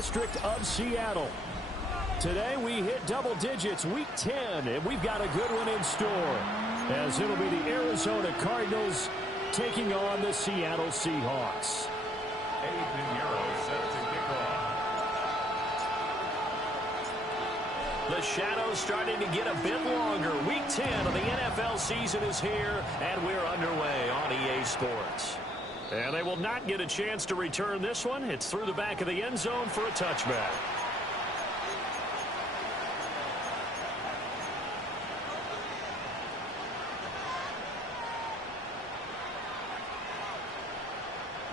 district of Seattle. Today we hit double digits, week 10, and we've got a good one in store, as it'll be the Arizona Cardinals taking on the Seattle Seahawks. Abe Pinheiro set to kick off. The shadows starting to get a bit longer. Week 10 of the NFL season is here, and we're underway on EA Sports. And they will not get a chance to return this one. It's through the back of the end zone for a touchback.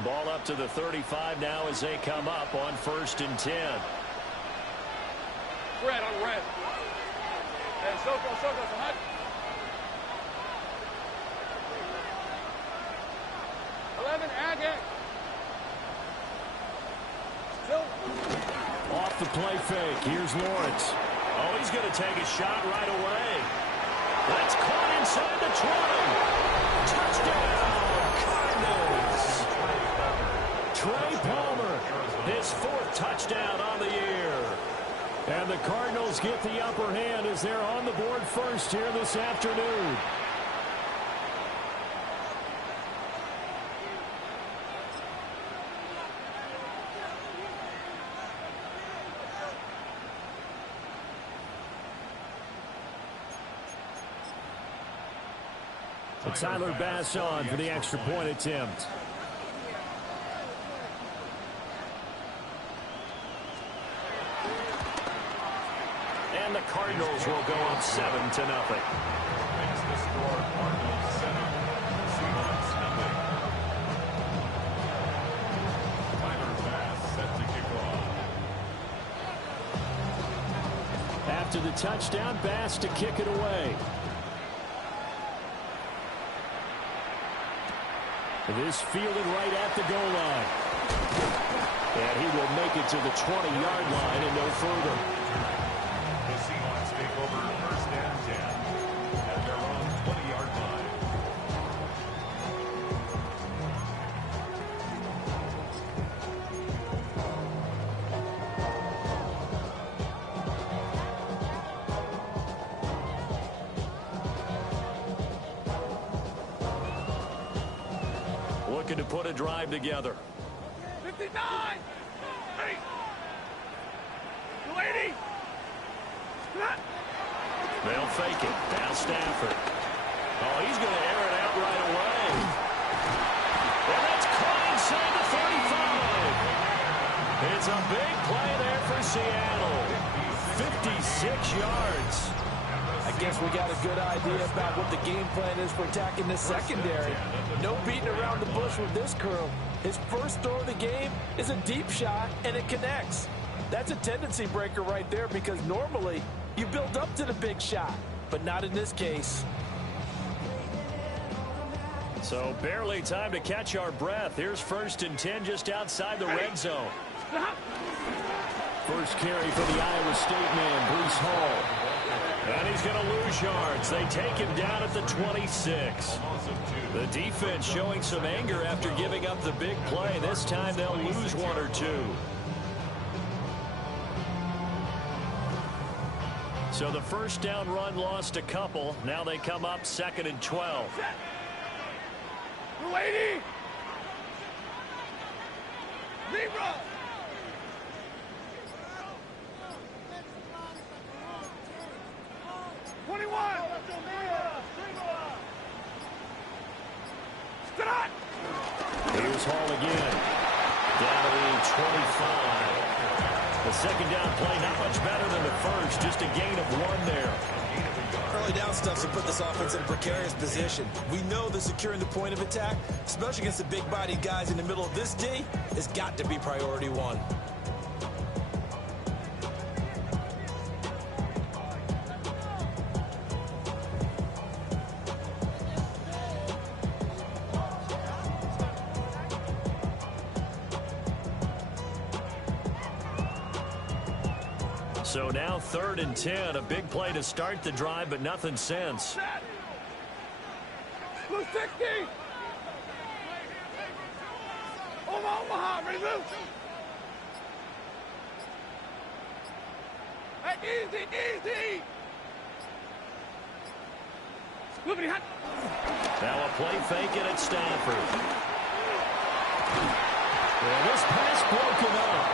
Ball up to the 35 now as they come up on 1st and 10. Red on red. Hey, circle, Samad. Off the play fake. Here's Lawrence. Oh, he's going to take a shot right away. That's caught inside the 20. Touchdown, Cardinals. Trey Palmer, his 4th touchdown on the year. And the Cardinals get the upper hand as they're on the board first here this afternoon. Tyler Bass on for the extra point attempt. And the Cardinals will go up 7-0. Makes the score Cardinals 7, Seahawks 0. Tyler Bass set to kick off. After the touchdown, Bass to kick it away. This fielded right at the goal line. And he will make it to the 20-yard line and no further. The Seahawks take over 1st and 10 at their own 20-yard line. Looking to put a drive together. 59! Hey! 280! They'll fake it. Now Stafford. Oh, he's going to air it out right away. And that's caught inside the 35. It's a big play there for Seattle. 56 yards. I guess we got a good idea about what the game plan is for attacking the secondary. No beating around the bush with this curl. His first throw of the game is a deep shot, and it connects. That's a tendency breaker right there because normally you build up to the big shot, but not in this case. So barely time to catch our breath. Here's 1st and 10 just outside the red zone. First carry for the Iowa State man, Breece Hall. And he's going to lose yards. They take him down at the 26. The defense showing some anger after giving up the big play. This time they'll lose 1 or 2. So the first down run lost a couple. Now they come up 2nd and 12. 280! Libra! 21! Here's Hall again. Down to the 25. The second down play not much better than the first. Just a gain of 1 there. Early down stuff to put this offense in a precarious position. We know that securing the point of attack, especially against the big-bodied guys in the middle of this D, has got to be priority 1. So now 3rd and 10. A big play to start the drive, but nothing since. Blue 60! Omaha, remove! Easy, easy. Now a play fake it at Stanford. Well, this pass broken up.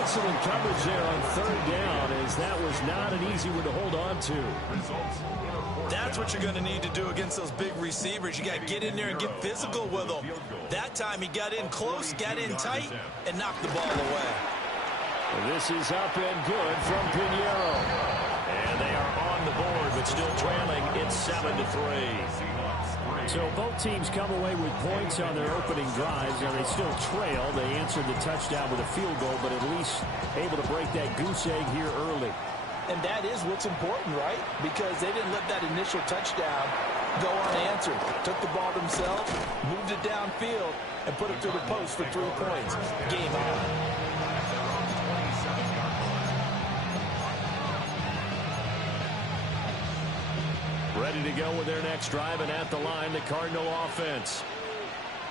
Excellent coverage there on third down, as that was not an easy one to hold on to. That's what you're going to need to do against those big receivers. You got to get in there and get physical with them. That time he got in close, got in tight, and knocked the ball away. This is up and good from Pinheiro. And they are on the board, but still trailing. It's 7-3. So both teams come away with points on their opening drives. Now they still trail. They answered the touchdown with a field goal, but at least able to break that goose egg here early. And that is what's important, right? Because they didn't let that initial touchdown go unanswered. Took the ball themselves, moved it downfield, and put it through the post for 3 points. Game on. Ready to go with their next drive, and at the line, the Cardinal offense.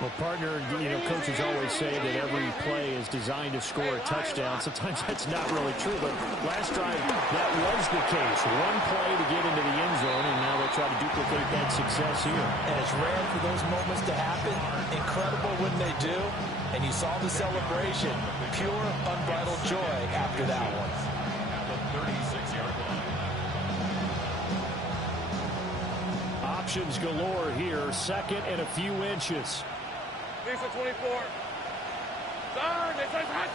Well, partner, coaches always say that every play is designed to score a touchdown. Sometimes that's not really true, but last drive, that was the case. One play to get into the end zone, and now they'll try to duplicate that success here. And it's rare for those moments to happen. Incredible when they do. And you saw the celebration. Pure, unbridled joy after that one. At the 36-yard line. Options galore here. Second and a few inches. Lisa 24. Turn. It's hot.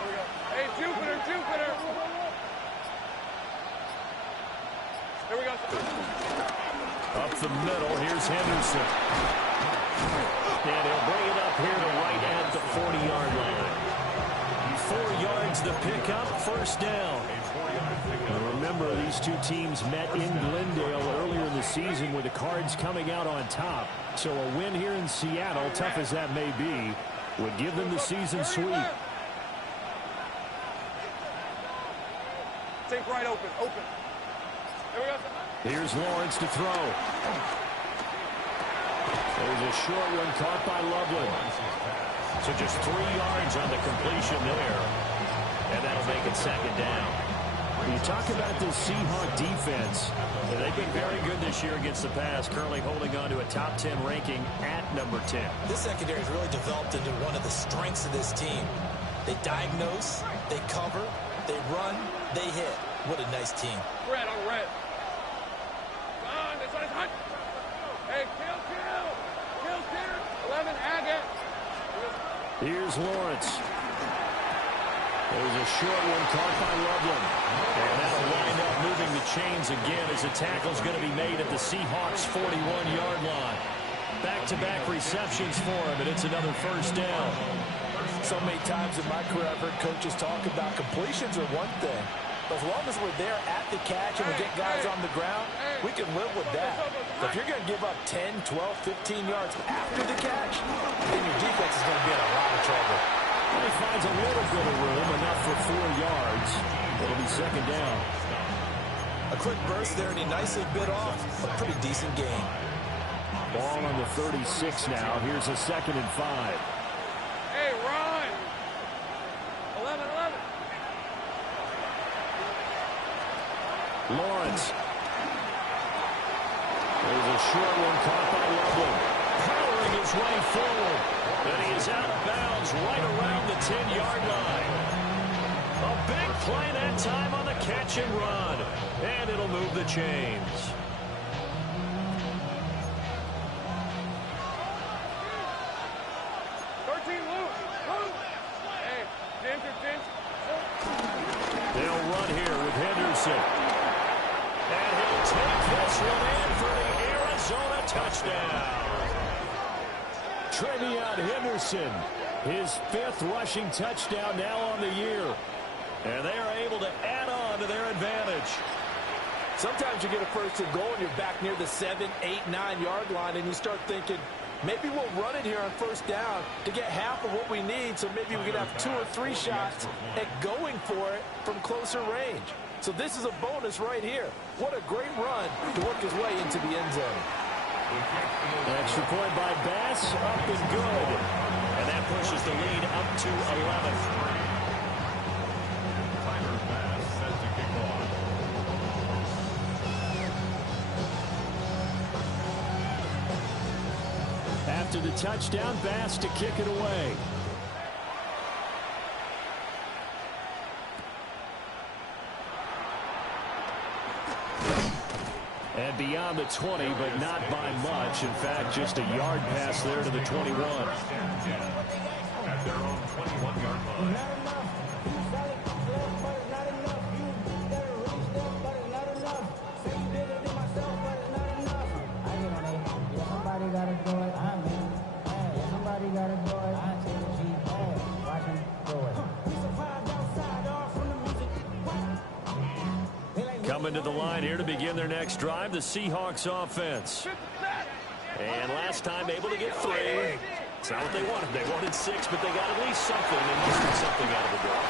Here we go. Hey, Jupiter. Here we go. Up the middle, here's Henderson. And he'll bring it up here to right at the 40-yard line. 4 yards the pickup, first down. Now remember, these two teams met in Glendale earlier in the season with the Cards coming out on top. So a win here in Seattle, tough as that may be, would give them the season sweep. Take right open. Here we go. Here's Lawrence to throw. There's a short one caught by Loveland. So just 3 yards on the completion there. And that'll make it second down. You talk about this Seahawk defense. They've been very good this year against the pass, currently holding on to a top 10 ranking at number 10. This secondary has really developed into one of the strengths of this team. They diagnose, they cover, they run, they hit. What a nice team. Red on red. Run, this one is hot. Hey, kill. 11, Agate. Here's Lawrence. There's a short one caught by Loveland. And that'll wind up moving the chains again as the tackle's going to be made at the Seahawks' 41-yard line. Back-to-back receptions for him, and it's another first down. So many times in my career, I've heard coaches talk about completions are one thing. But as long as we're there at the catch and we get guys on the ground, we can live with that. But if you're going to give up 10, 12, 15 yards after the catch, then your defense is going to be in a lot of trouble. And he finds a little bit of room, enough for 4 yards. It'll be second down. A quick burst there, and he nicely bit off a pretty decent gain. Ball on the 36 now. Here's a 2nd and 5. Hey, run. 11. Lawrence. There's a short one caught by Loveland. Powering his way forward. And he is out of bounds right around the 10-yard line. A big play that time on the catch and run. And it'll move the chains. They'll run here with Henderson. And he'll take this one in for the Arizona touchdown. Trevion Henderson, his 5th rushing touchdown now on the year. And they are able to add on to their advantage. Sometimes you get a first and goal and you're back near the 7, 8, 9-yard line, and you start thinking, maybe we'll run it here on first down to get half of what we need, so maybe we can have 2 or 3 shots at going for it from closer range. So this is a bonus right here. What a great run to work his way into the end zone. Extra point by Bass, up and good. And that pushes the lead up to 11. after the touchdown pass to kick it away. And beyond the 20, but not by much. In fact, just a yard pass there to the 21. At their own 21-yard line. Coming to the line here to begin their next drive, the Seahawks offense. And last time able to get 3. It's not what they wanted. They wanted 6, but they got at least something, and mustered something out of the door.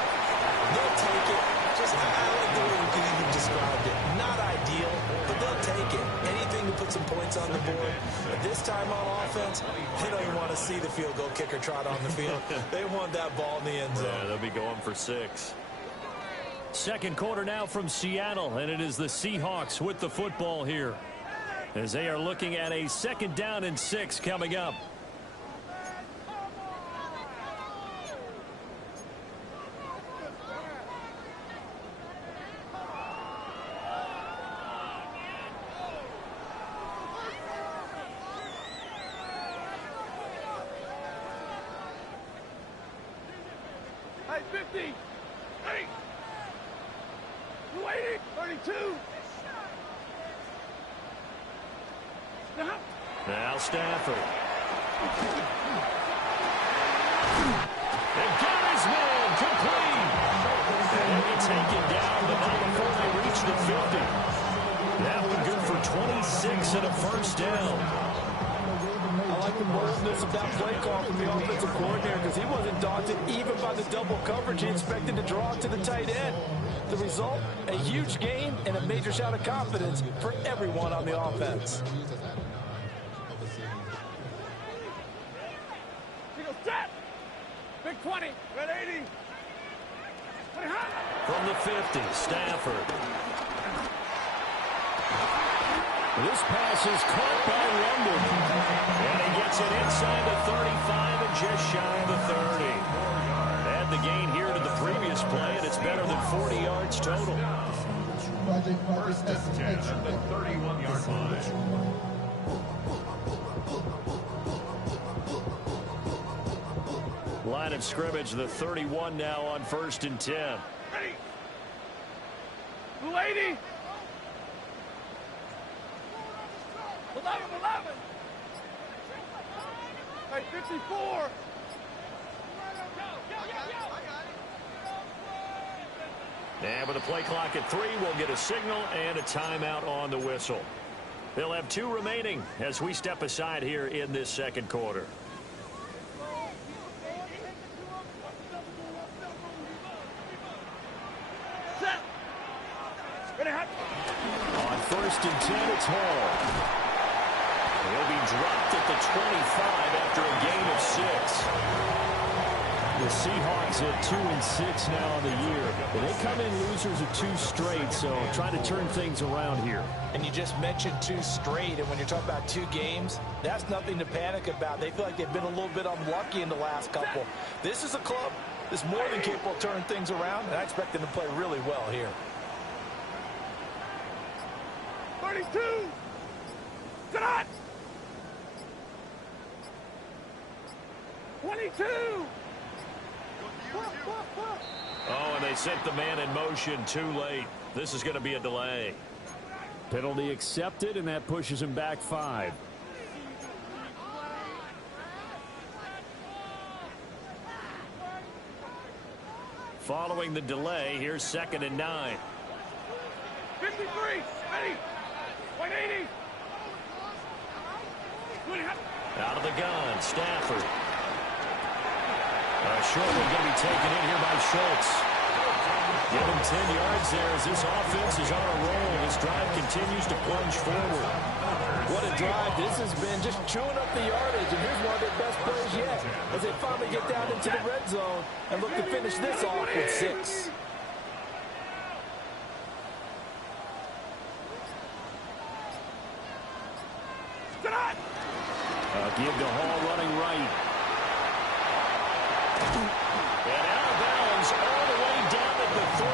They'll take it. Just, I like the way you described it. Not ideal, but they'll take it. Anything to put some points on the board. But this time on offense, they don't even want to see the field goal kicker trot on the field. They want that ball in the end zone. Yeah, they'll be going for 6. Second quarter now from Seattle, and it is the Seahawks with the football here, as they are looking at a 2nd down and 6 coming up. Hey, 50. Hey. 280. 32. Now Stafford. And got his man complete. And he taken down, but not before they reach the 50. That one good for 26 and a first down. I like the boldness of that play call from the offensive coordinator because he wasn't daunted even by the double coverage he expected to draw to the tight end. The result, a huge gain and a major shout of confidence for everyone on the offense. Big 20. Red 80. From the 50, Stafford. This pass is caught by London. And he gets it inside the 35 and just shy of the 30. Add the gain here to the previous play, and it's better than 40 yards total. First and 10 at the 31-yard line. Line of scrimmage, the 31 now on 1st and 10. Ready. 280. 11. Hey, 54. And with the play clock at 3, we'll get a signal and a timeout on the whistle. They'll have 2 remaining as we step aside here in this second quarter. On 1st and 10, it's Hall. He'll be dropped at the 25 after a gain of 6. The Seahawks at 2-6 now on the year. They come in losers of 2 straight, so trying to turn things around here. And you just mentioned 2 straight, and when you're talking about 2 games, that's nothing to panic about. They feel like they've been a little bit unlucky in the last couple. This is a club that's more than capable of turning things around, and I expect them to play really well here. 32. Sit on. 22. Oh, and they sent the man in motion too late. This is going to be a delay. Penalty accepted, and that pushes him back 5. Following the delay, here's 2nd and 9. 53. Ready. 180. Out of the gun, Stafford. Short one going to be taken in here by Schultz. Give him 10 yards there as this offense is on a roll. This drive continues to plunge forward. What a drive this has been, just chewing up the yardage. And here's one of their best plays yet as they finally get down into the red zone and look to finish this off with 6. Give to Hall running And out of bounds all the way down at the 3.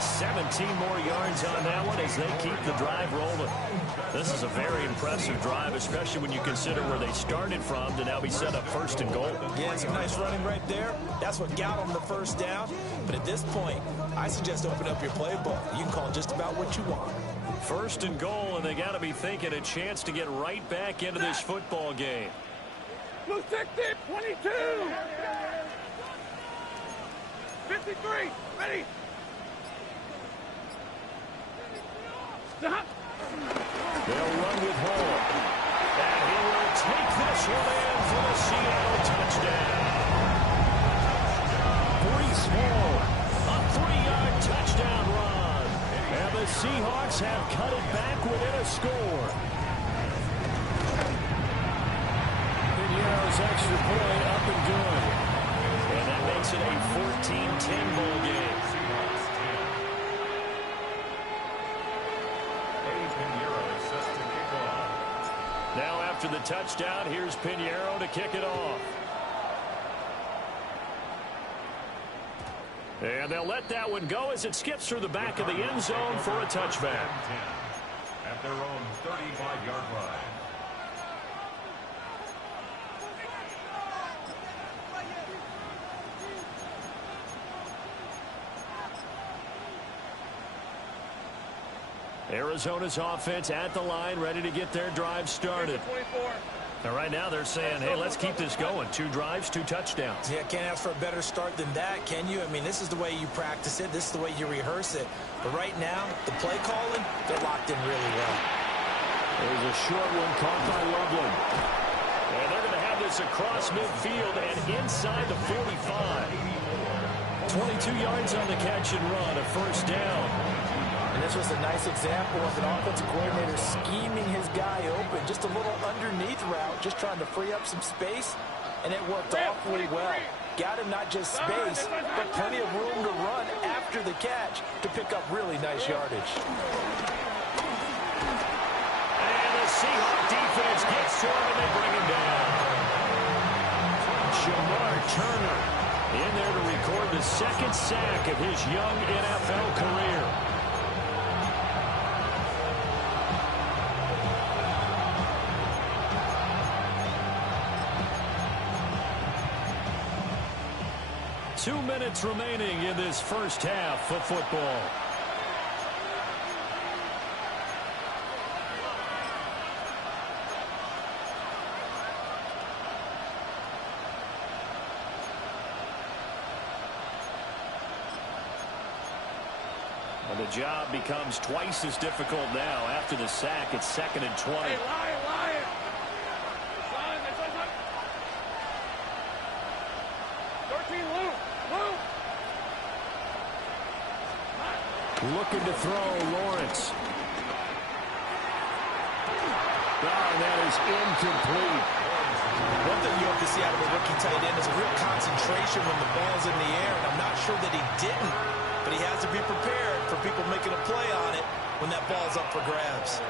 17 more yards on that one as they keep the drive rolling. This is a very impressive drive, especially when you consider where they started from to now be set up 1st and goal. Yeah, some nice running right there. That's what got them the first down. But at this point, I suggest open up your playbook. You can call just about what you want. 1st and goal, and they got to be thinking a chance to get right back into this football game. Blue 60, 22. 53, ready. Stop. They'll run with Hall. And he will take this one in for the Seattle touchdown. Breece Hall, a 3-yard touchdown run. And the Seahawks have cut it back within a score. Piñeiro's extra point up and good. And that makes it a 14-10 ball game. Now after the touchdown, here's Piñeiro to kick it off. And they'll let that one go as it skips through the back of the end zone for a touchback. At their own 35-yard line. Arizona's offense at the line, ready to get their drive started. 24. Now, right now they're saying, hey, let's keep this going. 2 drives, 2 touchdowns. Yeah, can't ask for a better start than that, can you? I mean, this is the way you practice it. This is the way you rehearse it. But right now, the play calling, they're locked in really well. There's a short one caught by Loveland. And they're going to have this across midfield and inside the 45. 22 yards on the catch and run, a 1st down. And this was a nice example of an offensive coordinator scheming his guy open. Just a little underneath route, just trying to free up some space, and it worked awfully well. Got him not just space, but plenty of room to run after the catch to pick up really nice yardage. And the Seahawks defense gets to him, and they bring him down. Shamar Turner in there to record the 2nd sack of his young NFL career. Two minutes remaining in this first half of football. And the job becomes twice as difficult now after the sack. It's 2nd and 20. Hey, Lion. Son, 13, Luke. Looking to throw, Lawrence. And that is incomplete. One thing you hope to see out of a rookie tight end is a real concentration when the ball's in the air, and I'm not sure that he didn't, but he has to be prepared for people making a play on it when that ball's up for grabs.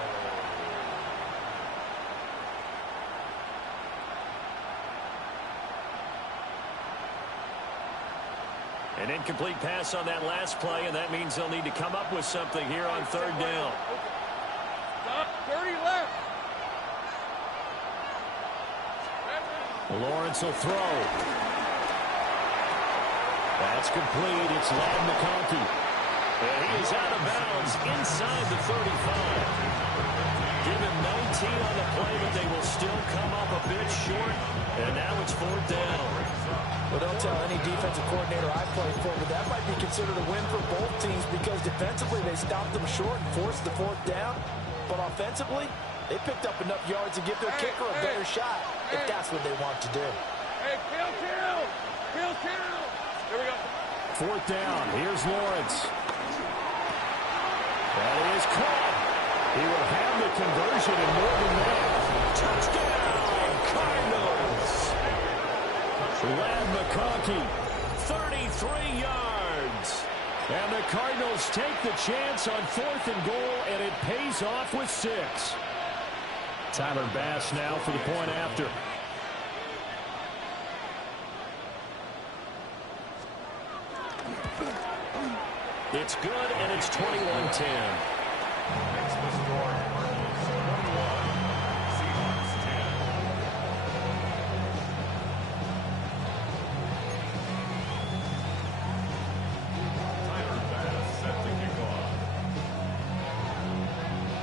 An incomplete pass on that last play, and that means they'll need to come up with something here on 3rd down. Stop, 30 left. Lawrence will throw. That's complete. It's Ladd McConkey. And he is out of bounds inside the 35. Give him 19 on the play, but they will still come up a bit short. And now it's 4th down. Well, don't tell any defensive coordinator I played for, but that might be considered a win for both teams because defensively they stopped them short and forced the 4th down. But offensively, they picked up enough yards to give their kicker a better shot if that's what they want to do. Hey, kill. Here we go. 4th down. Here's Lawrence. That is caught. He will have the conversion and more than that. Touchdown, Cardinals. Ladd McConkey, 33 yards. And the Cardinals take the chance on 4th and goal, and it pays off with 6. Tyler Bass now for the point after. It's good, and it's 21-10. Makes the score Cardinals 21, Seahawks 10. Tyler Bass set to kick off.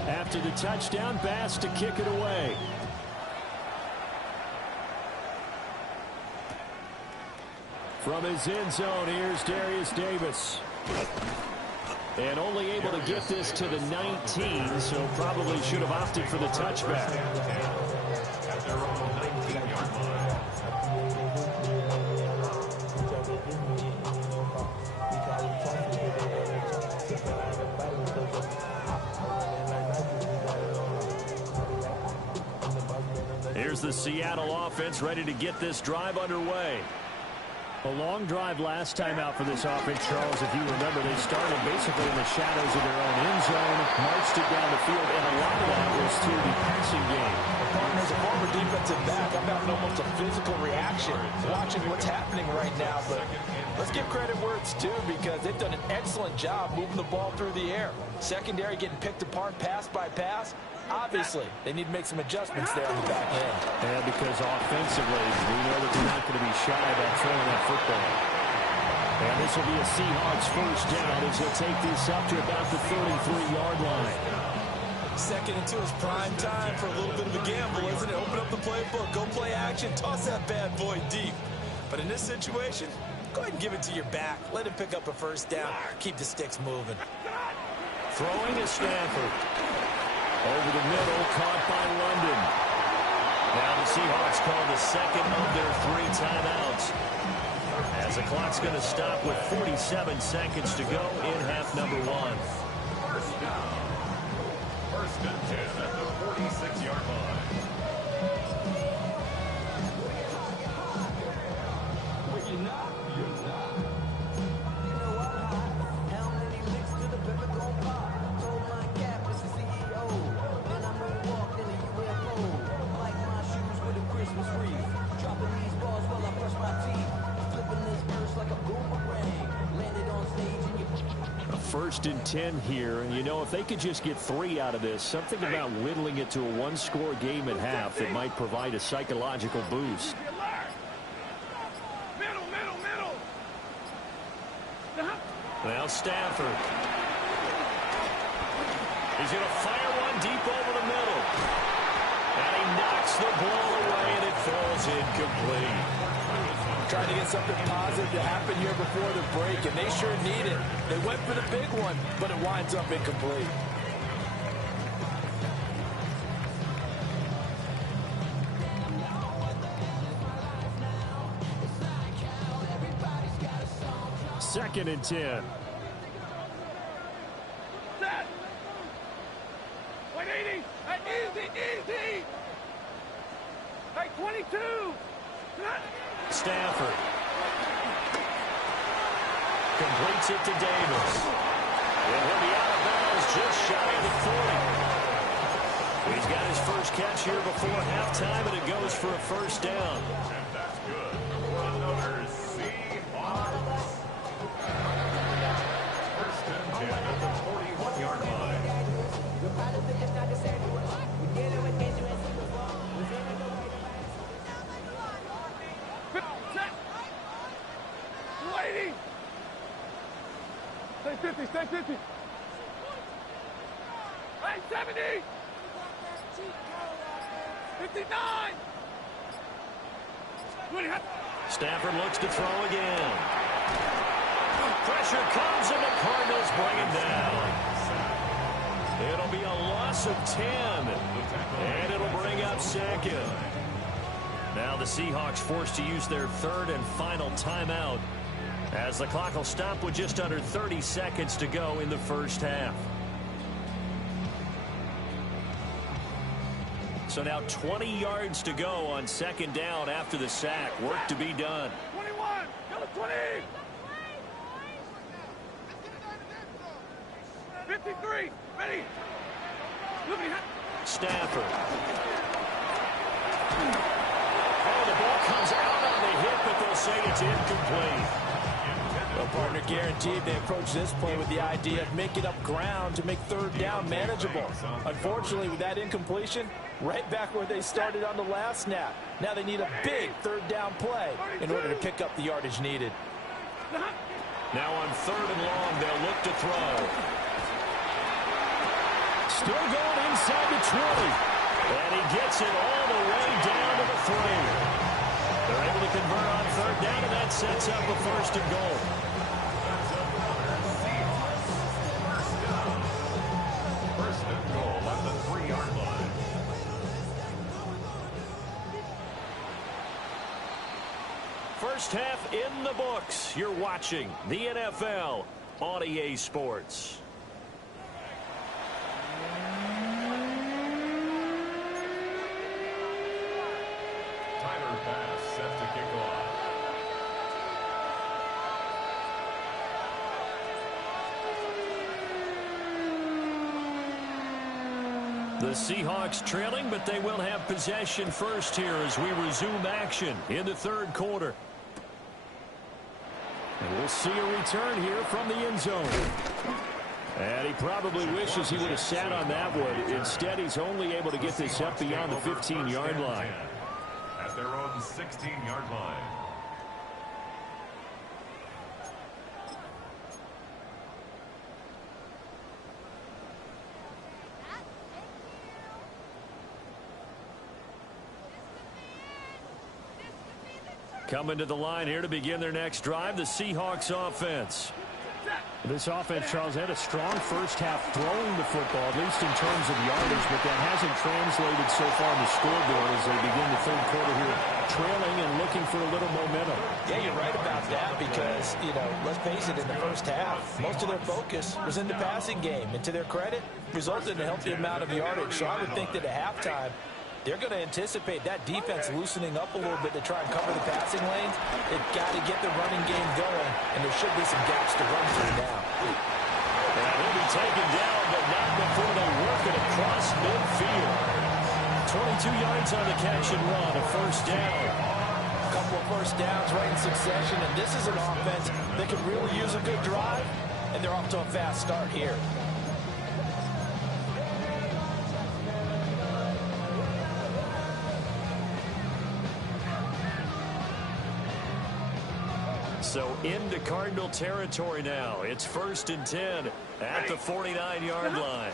After the touchdown, Bass to kick it away. From his end zone, here's Darius Davis. And only able to get this to the 19, so probably should have opted for the touchback. At their own 19-yard line. Here's the Seattle offense ready to get this drive underway. A long drive last time out for this offense, Charles. If you remember, they started basically in the shadows of their own end zone, marched it down the field, and a lot of that was to the passing game. As a former defensive back, I'm having almost a physical reaction watching what's happening right now. But let's give credit where it's due, because they've done an excellent job moving the ball through the air. Secondary getting picked apart pass by pass. Obviously, they need to make some adjustments there on the back end. And because offensively, we know that they're not going to be shy about throwing that football. And this will be a Seahawks first down as he'll take this up to about the 33-yard line. Second and 2 is prime time for a little bit of a gamble, isn't it? Open up the playbook, go play action, toss that bad boy deep. But in this situation, go ahead and give it to your back. Let him pick up a first down. Keep the sticks moving. Throwing is Stafford. Over the middle, caught by London. Now the Seahawks call the second of their 3 timeouts. As the clock's going to stop with 47 seconds to go in half number 1. First down. First and 10 at the 46-yard line. First and 10 here, and you know, if they could just get 3 out of this, something about whittling it to a 1-score game at half that might provide a psychological boost. Middle. Well, Stafford. He's going to fire one deep over the middle. And he knocks the ball away, and it falls incomplete. Trying to get something positive to happen here before the break, and they sure need it. They went for the big one, but it winds up incomplete. Second and 10. Set. 180. Easy. Hey, 22. Stafford completes it to Davis. And he'll be out of bounds just shy of the 40. He's got his first catch here before halftime, and it goes for a first down. And that's good. Another Seahawks. First and 10 at the 41-yard line. Waiting. Stay 50. Hey, 70. 59. Stafford looks to throw again. Pressure comes, and the Cardinals bring him down. It'll be a loss of 10, and it'll bring up second. Now the Seahawks forced to use their 3rd and final timeout, as the clock will stop with just under 30 seconds to go in the first half. So now 20 yards to go on second down after the sack. Work to be done. 21. Go 20. 53. Ready. Stafford. Oh, the ball comes out on the hit, but they'll say it's incomplete. Intended Well, partner, guaranteed they approach this play with the idea of making up ground to make third down manageable. Unfortunately, with that incompletion, right back where they started on the last snap. Now they need a big third down play in order to pick up the yardage needed. Now on 3rd and long, they'll look to throw. Still going inside the 20. And he gets it all the way down to the 3. They're able to convert on 3rd down, and that sets up a 1st and goal. First and goal at the 3-yard line. First half in the books. You're watching the NFL on EA Sports. Tyler Bass set to kick off. The Seahawks trailing, but they will have possession first here as we resume action in the 3rd quarter. And we'll see a return here from the end zone. And he probably wishes he would have sat on that one. Instead, he's only able to get this up beyond the 15-yard line. At their own 16-yard line. Coming to the line here to begin their next drive, the Seahawks offense. This offense, Charles, had a strong first half throwing the football, at least in terms of yardage, but that hasn't translated so far in the scoreboard as they begin the 3rd quarter here, trailing and looking for a little momentum. Yeah, you're right about that because, let's face it, in the first half, most of their focus was in the passing game. And to their credit, resulted in a healthy amount of yardage. So I would think that at halftime, they're going to anticipate that defense loosening up a little bit to try and cover the passing lanes. They've got to get the running game going, and there should be some gaps to run through now. And he'll be taken down, but not before they work it across midfield. 22 yards on the catch and run, a 1st down. A couple of 1st downs right in succession, and this is an offense that could really use a good drive, and they're off to a fast start here. So into Cardinal territory now. It's 1st and 10 at the 49-yard line.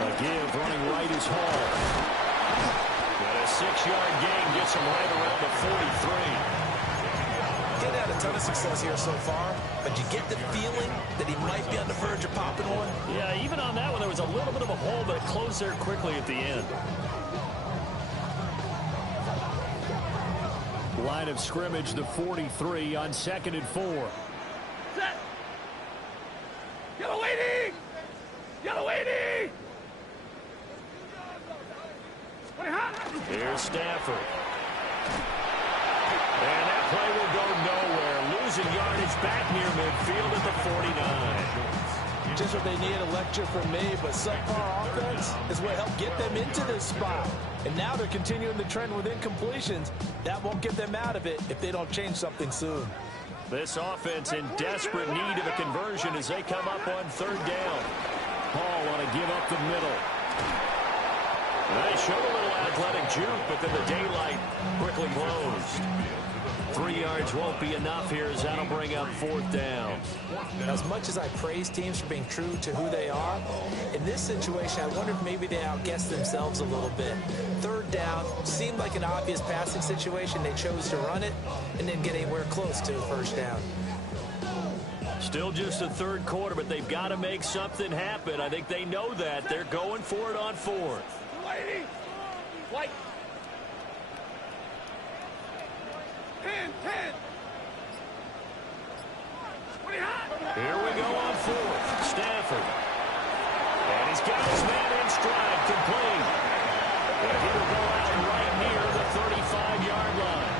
A give running right is Hall. And a 6-yard gain gets him right around the 43. He's had a ton of success here so far, but you get the feeling that he might be on the verge of popping one. Yeah, even on that one, there was a little bit of a hole, but it closed there quickly at the end. Line of scrimmage, the 43 on 2nd and 4. Set. Yellow waiting. Yellow waiting. Here's Stafford. And that play will go nowhere. Losing yardage back near midfield at the 49. Just what they need, a lecture from me, but subpar offense is what helped get them into this spot. And now they're continuing the trend with incompletions. That won't get them out of it if they don't change something soon. This offense in desperate need of a conversion as they come up on 3rd down. Hall want to give up the middle. They showed a little athletic juke, but then the daylight quickly closed. 3 yards won't be enough here as that'll bring up 4th down. As much as I praise teams for being true to who they are, in this situation, I wonder if maybe they outguessed themselves a little bit. 3rd down seemed like an obvious passing situation. They chose to run it and didn't get anywhere close to a 1st down. Still just the 3rd quarter, but they've got to make something happen. I think they know that. They're going for it on 4th. White. 10. Here we go on 4th. Stafford. And he's got his man in stride, complete. And he will go out right near the 35-yard line.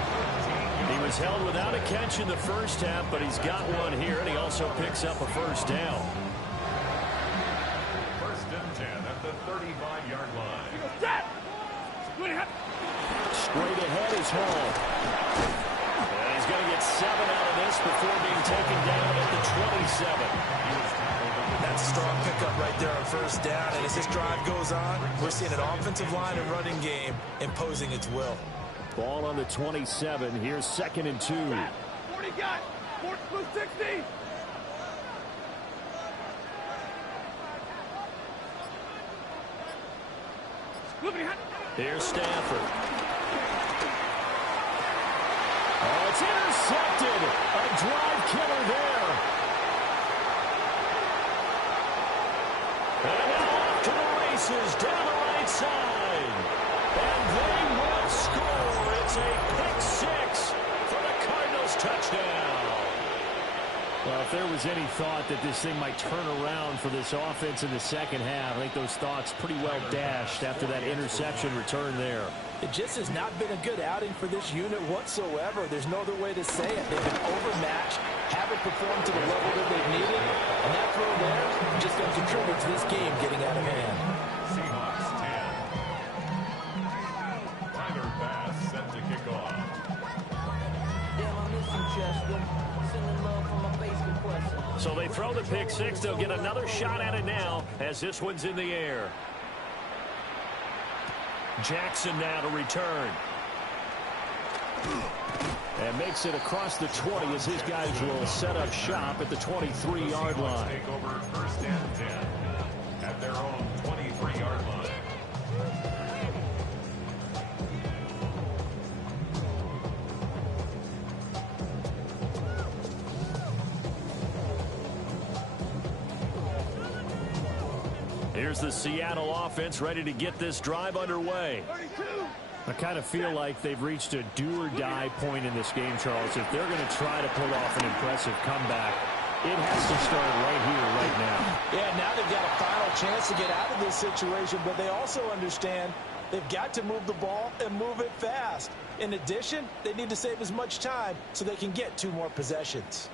He was held without a catch in the first half, but he's got one here, and he also picks up a 1st down. 1st and 10 at the 35-yard line. Straight ahead is Hall. And he's going to get 7 out of this before being taken down That's a strong pickup right there on first down. And as this drive goes on, we're seeing an offensive line and running game imposing its will. Ball on the 27. Here's 2nd and 2. 40 got. 4 plus 60. Here's Stafford. Oh, it's intercepted. A drive killer there. And now off to the races down the right side. And they will score. It's a pick six for the Cardinals touchdown. Well, if there was any thought that this thing might turn around for this offense in the second half, I think those thoughts pretty well dashed after that interception return there. It just has not been a good outing for this unit whatsoever. There's no other way to say it. They've been overmatched, haven't performed to the level that they've needed, and that throw there just going to contribute to this game getting out of hand. Seahawks 10. Tyler Bass set to kick off. Damn, I miss you, Chester. Sending love from my Facebook question. So they throw the pick six. They'll get another shot at it now as this one's in the air. Jackson now to return. And makes it across the 20 as his guys will set up shop at the 23-yard line. Take over 1st and 10 at their own 23-yard line. Here's the Seattle offense ready to get this drive underway. 32. I kind of feel like they've reached a do-or-die point in this game, Charles. If they're going to try to pull off an impressive comeback, it has to start right here, right now. Yeah, now they've got a final chance to get out of this situation, but they also understand they've got to move the ball and move it fast. In addition, they need to save as much time so they can get 2 more possessions.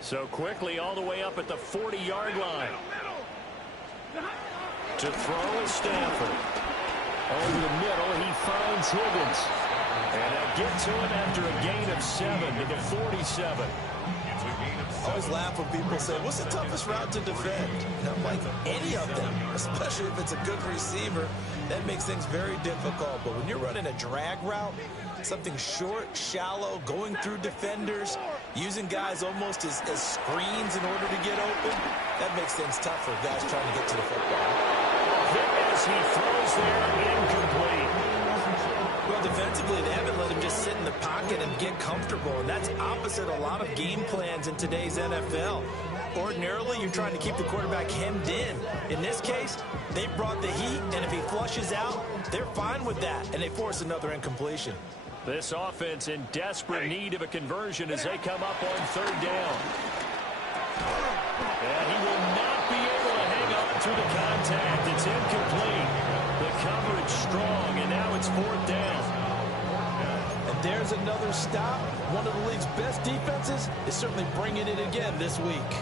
So quickly all the way up at the 40-yard line. To throw is Stafford. Over the middle, he finds Higgins. And they'll get to him after a gain of 7 to the 47. I always laugh when people say, what's the toughest route to defend? And I'm like, any of them, especially if it's a good receiver, that makes things very difficult. But when you're running a drag route, something short, shallow, going through defenders, using guys almost as screens in order to get open, that makes things tough for guys trying to get to the football. Higgins, he throws there, incomplete. Well, defensively, they haven't let him just sit in the pocket and get comfortable, and that's opposite a lot of game plans in today's NFL. Ordinarily, you're trying to keep the quarterback hemmed in. In this case, they brought the heat, and if he flushes out, they're fine with that, and they force another incompletion. This offense in desperate need of a conversion as they come up on 3rd down. And he will not be able to hang on through the contact. It's incomplete. The coverage strong, and now it's 4th down. And there's another stop. One of the league's best defenses is certainly bringing it again this week.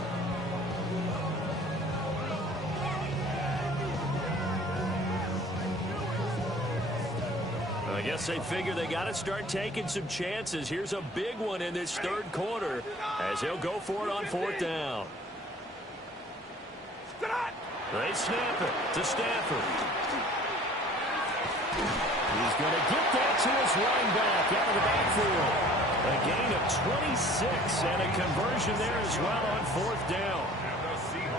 I guess they figure they got to start taking some chances. Here's a big one in this 3rd quarter as they'll go for it on 4th down. They snap it to Stafford. He's going to get that to his running back out of the backfield. A gain of 26 and a conversion there as well on 4th down.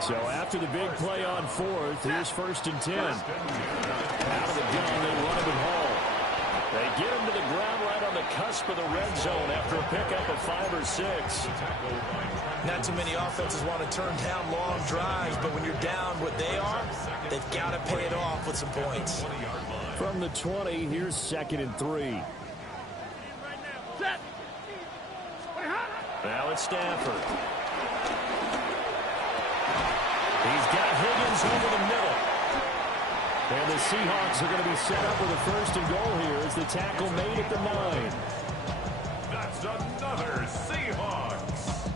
So after the big play on 4th, here's 1st and 10. Out of the gun, they run him at Hall. They get him to the ground right on the cusp of the red zone after a pickup of 5 or 6. Not too many offenses want to turn down long drives, but when you're down what they are, they've got to pay it off with some points. From the 20, here's 2nd and 3. Now it's Stafford. He's got Higgins over the middle. And the Seahawks are going to be set up with a 1st and goal here as the tackle made at the 9. That's another Seahawks.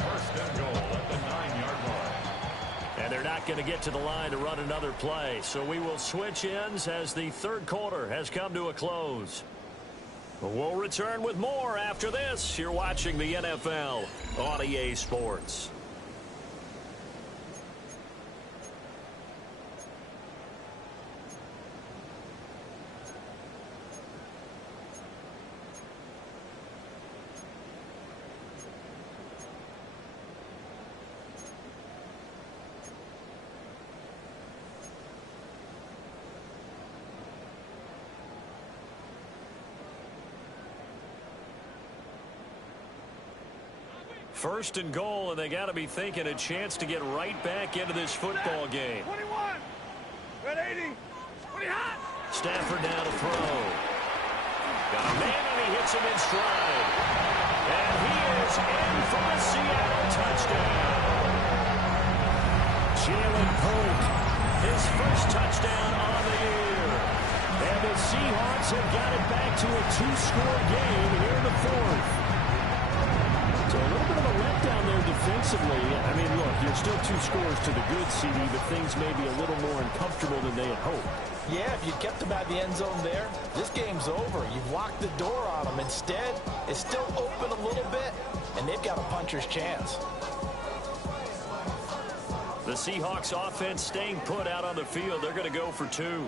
1st and goal at the 9-yard line. And they're not going to get to the line to run another play. So we will switch ends as the 3rd quarter has come to a close. We'll return with more after this. You're watching the NFL on EA Sports. First and goal, and they got to be thinking a chance to get right back into this football game. 21. Red 80. 20 hot. Stafford now to throw. Got a man, and he hits him in stride. And he is in for the Seattle touchdown. Jalen Polk, his first touchdown on the year. And the Seahawks have got it back to a 2-score game here in the fourth. So a little bit of a letdown there defensively. I mean, look, you're still 2 scores to the good, CD, but things may be a little more uncomfortable than they had hoped. Yeah, if you kept them out of the end zone there, this game's over. You've locked the door on them. Instead, it's still open a little bit, and they've got a puncher's chance. The Seahawks offense staying put out on the field. They're going to go for 2.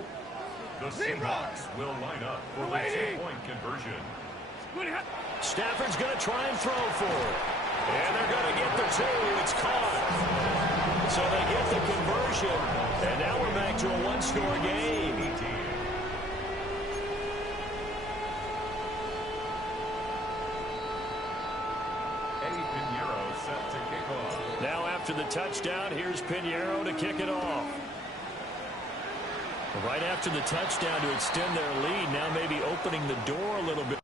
The Seahawks will line up for the 2-point conversion. Stafford's going to try and throw for it. And they're going to get the 2. It's caught. So they get the conversion. And now we're back to a 1-score game. Eddie Pinheiro set to kick off. Now after the touchdown, here's Pinheiro to kick it off. Right after the touchdown to extend their lead, now maybe opening the door a little bit.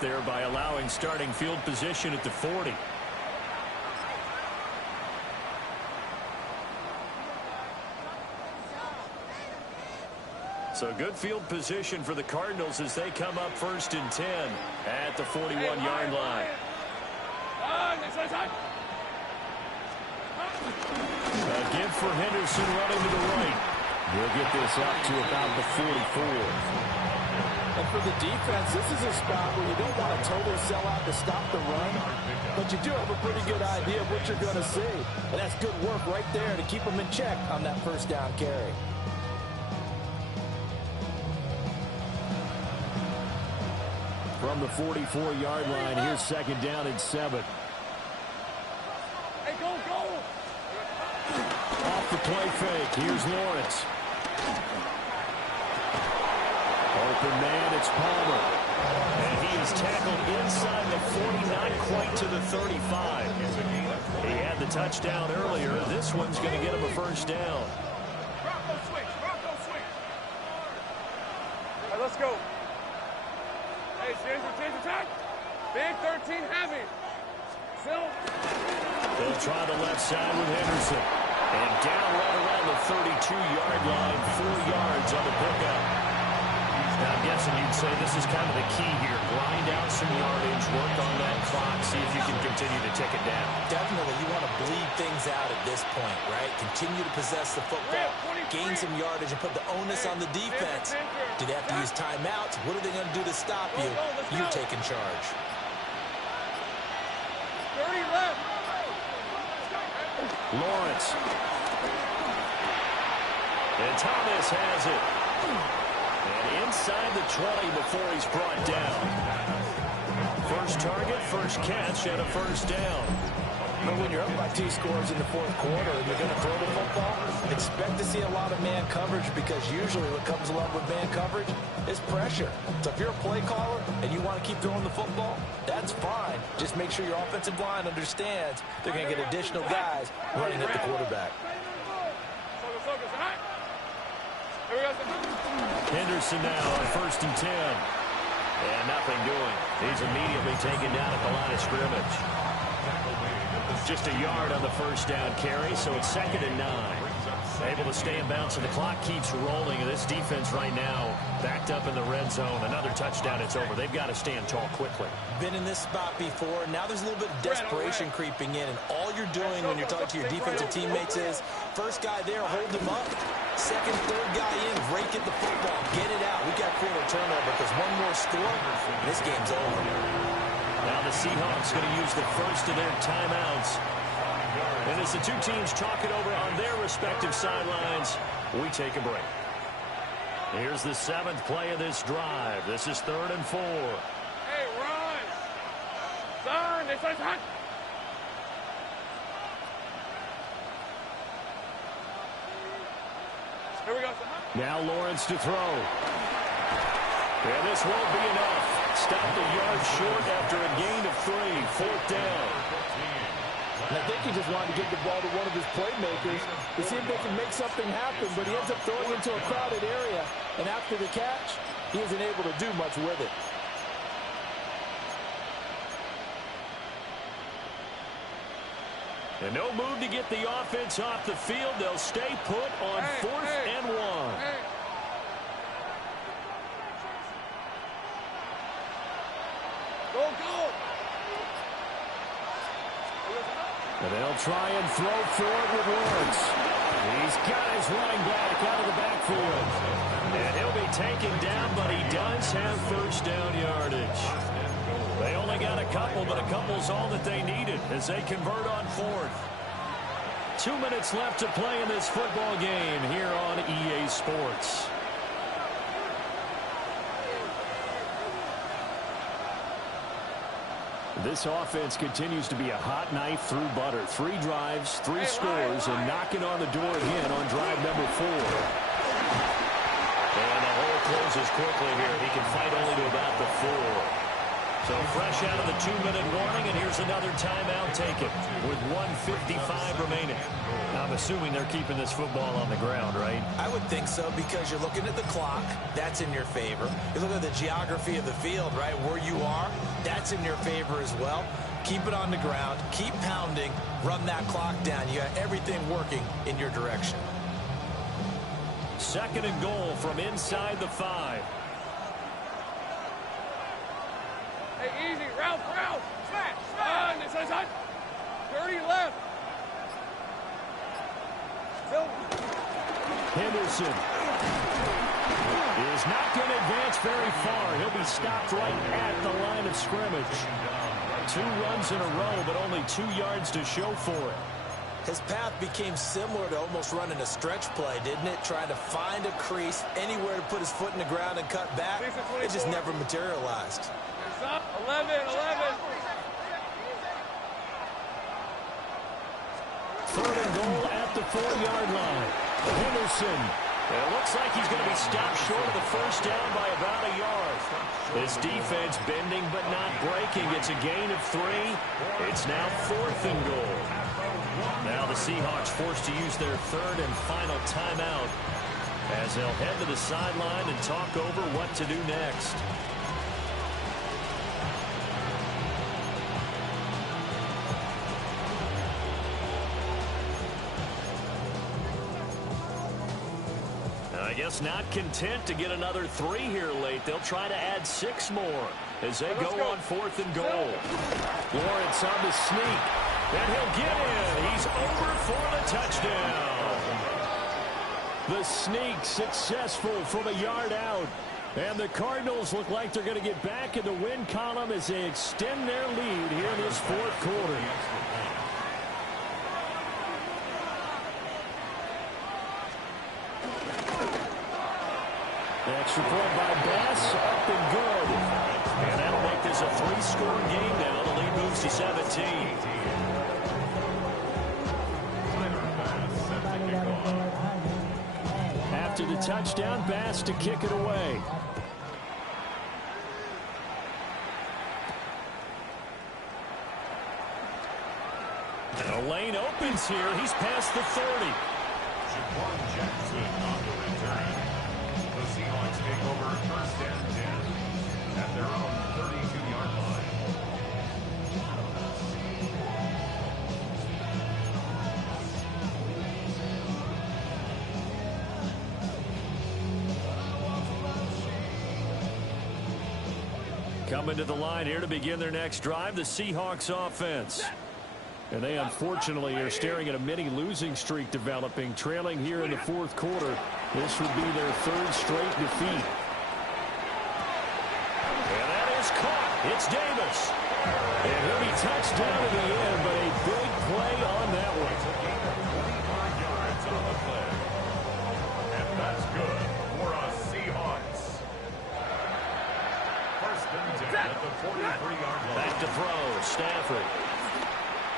There by allowing starting field position at the 40. So good field position for the Cardinals as they come up 1st and 10 at the 41-yard line. A give for Henderson running to the right. We'll get this up to about the 44. And for the defense, this is a spot where you don't want a total sellout to stop the run, but you do have a pretty good idea of what you're going to see. And that's good work right there to keep them in check on that first down carry. From the 44-yard line, here's 2nd down and 7. Hey, go, go! Off the play fake, here's Lawrence. Open man, it's Palmer. And he is tackled inside the 40, not quite to the 35. He had the touchdown earlier. This one's going to get him a first down. Bronco switch, Bronco switch. All right, let's go. Hey, change attack. Big 13 heavy. They'll try the left side with Henderson. And down right around the 32-yard line, 4 yards on the pickup. Now, I'm guessing you'd say this is kind of the key here. Grind out some yardage, work on that clock, see if you can continue to tick it down. Definitely, you want to bleed things out at this point, right? Continue to possess the football, gain some yardage, and put the onus on the defense. Do they have to use timeouts? What are they going to do to stop you? You're taking charge. 30 left. Lawrence. And Thomas has it. And inside the 20 before he's brought down. First target, first catch, and a first down. But when you're up by 2 scores in the 4th quarter and you're going to throw the football, expect to see a lot of man coverage because usually what comes along with man coverage is pressure. So if you're a play caller and you want to keep throwing the football, that's fine. Just make sure your offensive line understands they're going to get additional guys running at the quarterback. Focus, focus. Here we go. Henderson now on 1st and 10. And nothing doing. He's immediately taken down at the line of scrimmage. Just a yard on the first down carry, so it's 2nd and 9. Able to stay in bounds, and the clock keeps rolling. And this defense right now backed up in the red zone. Another touchdown, it's over. They've got to stand tall quickly. Been in this spot before. Now there's a little bit of desperation creeping in. And all you're doing when you're talking to your defensive teammates is, first guy there, hold him up. Second, third guy in, rake at the football. Get it out. We got to create a turnover because one more score, and this game's over. Now the Seahawks going to use the first of their timeouts. And as the two teams talk it over on their respective sidelines, we take a break. Here's the 7th play of this drive. This is 3rd and 4. Hey, run! Son, this is hot! Here we go, son. Now Lawrence to throw. And this won't be enough. Stopped a yard short after a gain of 3. 4th down. And I think he just wanted to get the ball to one of his playmakers to see if they can make something happen, but he ends up throwing into a crowded area, and after the catch, he isn't able to do much with it. And no move to get the offense off the field. They'll stay put on 4th and 1. Go, go! And they'll try and throw forward with Lawrence. He's got his running back out of the backfield. And he'll be taken down, but he does have first down yardage. They only got a couple, but a couple's all that they needed as they convert on 4th. 2 minutes left to play in this football game here on EA Sports. This offense continues to be a hot knife through butter. 3 drives, 3 scores, and knocking on the door again on drive number 4. And the hole closes quickly here. He can fight only to about the 4. So fresh out of the 2-minute warning, and here's another timeout taken with 1:55 remaining. I'm assuming they're keeping this football on the ground, right? I would think so because you're looking at the clock. That's in your favor. You look at the geography of the field, right, where you are. That's in your favor as well. Keep it on the ground. Keep pounding. Run that clock down. You got everything working in your direction. 2nd and goal from inside the 5. Hey, easy, Ralph, smash, son, this is hot. 30 left. Henderson is not going to advance very far. He'll be stopped right at the line of scrimmage. 2 runs in a row, but only 2 yards to show for it. His path became similar to almost running a stretch play, didn't it? Trying to find a crease, anywhere to put his foot in the ground and cut back. It just never materialized. 11. 3rd and goal at the 4-yard line. Henderson. It looks like he's going to be stopped short of the first down by about a yard. This defense bending but not breaking. It's a gain of 3. It's now 4th and goal. Now the Seahawks forced to use their 3rd and final timeout as they'll head to the sideline and talk over what to do next. I guess not content to get another 3 here late. They'll try to add 6 more as they go on 4th and goal. Lawrence on the sneak. And he'll get in. He's over for the touchdown. The sneak successful from a yard out. And the Cardinals look like they're going to get back in the win column as they extend their lead here in this 4th quarter. Extra point by Bass, up and good. And that'll make this a 3-score game now. The lead moves to 17. After the touchdown, Bass to kick it away. And a lane opens here. He's past the 30. Jaquan Jackson on the return. Coming to the line here to begin their next drive, the Seahawks offense. And they unfortunately are staring at a mini losing streak developing, trailing here in the fourth quarter. This would be their third straight defeat. And that is caught. It's Davis. And he'll be touched down at the end, but a big play on that one. 25 yards on the play. And that's good for us Seahawks. First and 10 at the 43-yard line. Back to throw. Stafford.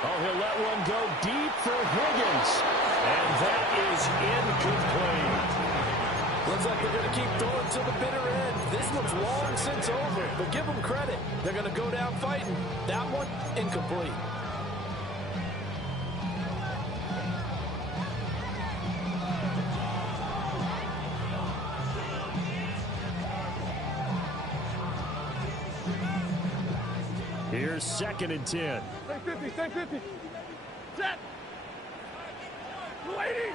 Oh, he'll let one go deep for Higgins. And that is incomplete. Looks like they're going to keep throwing to the bitter end. This one's long since over, but give them credit. They're going to go down fighting. That one, incomplete. Here's 2nd and 10. Stay 50. Set. Waiting.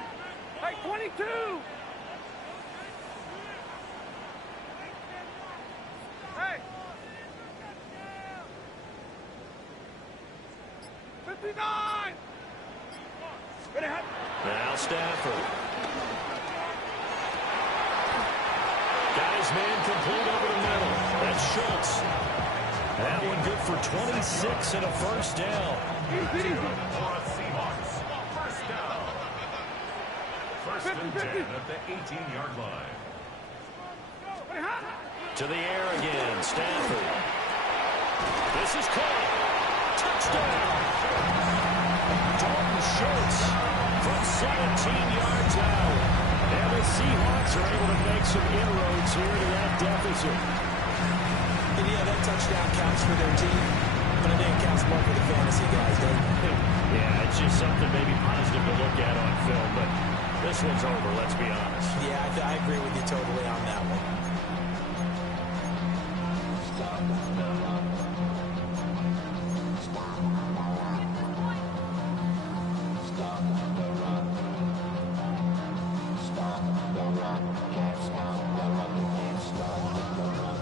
Hey, 22. Hey. 59. Now Stafford. Got his man complete over the middle. That's Schultz. That one good for 26 and a first down. For us Seahawks. First down. First and 10 at the 18-yard line. To the air again, Stafford. This is caught. Touchdown. Dalton Schultz from 17 yards out. And the Seahawks are able to make some inroads here to that deficit. And yeah, that touchdown counts for their team, but I think it counts more for the fantasy guys, doesn't it? Yeah, it's just something maybe positive to look at on film, but this one's over, let's be honest. Yeah, I agree with you totally on that one.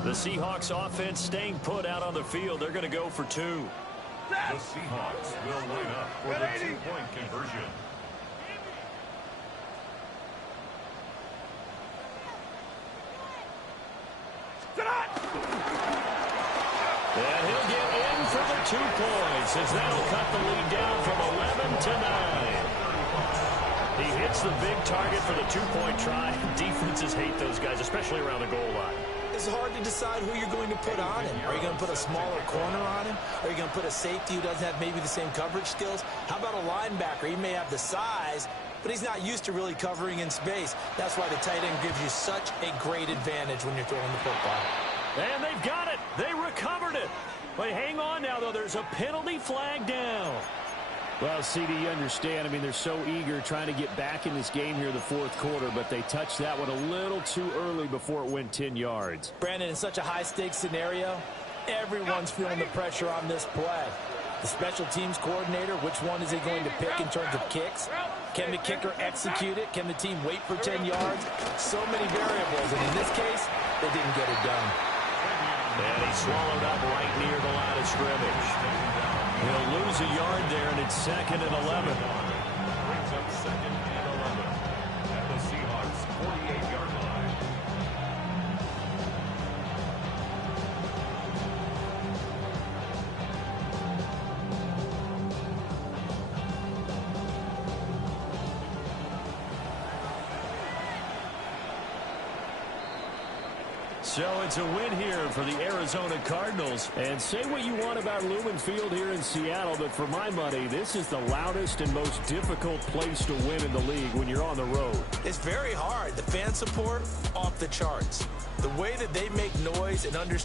The Seahawks offense staying put out on the field. They're going to go for 2. The Seahawks will line up for the 2-point conversion. And he'll get in for the 2 points as that'll cut the lead down from 11 to 9. He hits the big target for the 2-point try. Defenses hate those guys, especially around the goal line. It's hard to decide who you're going to put on him. Are you going to put a smaller corner on him? Are you going to put a safety who doesn't have maybe the same coverage skills? How about a linebacker? He may have the size, but he's not used to really covering in space. That's why the tight end gives you such a great advantage when you're throwing the football. And they've got it. They recovered it. But hang on now, though. There's a penalty flag down. Well, CD, you understand. I mean, they're so eager trying to get back in this game here in the fourth quarter, but they touched that one a little too early before it went 10 yards. Brandon, in such a high-stakes scenario, everyone's feeling the pressure on this play. The special teams coordinator, which one is he going to pick in terms of kicks? Can the kicker execute it? Can the team wait for 10 yards? So many variables, and in this case, they didn't get it done. And he swallowed up right near the line of scrimmage. He'll lose a yard there, and it's 2nd and 11. Brings up 2nd and 11 at the Seahawks 48-yard line. So it's a win here for the Arizona Cardinals. And say what you want about Lumen Field here in Seattle, but for my money, this is the loudest and most difficult place to win in the league when you're on the road. It's very hard. The fan support, off the charts. The way that they make noise and understand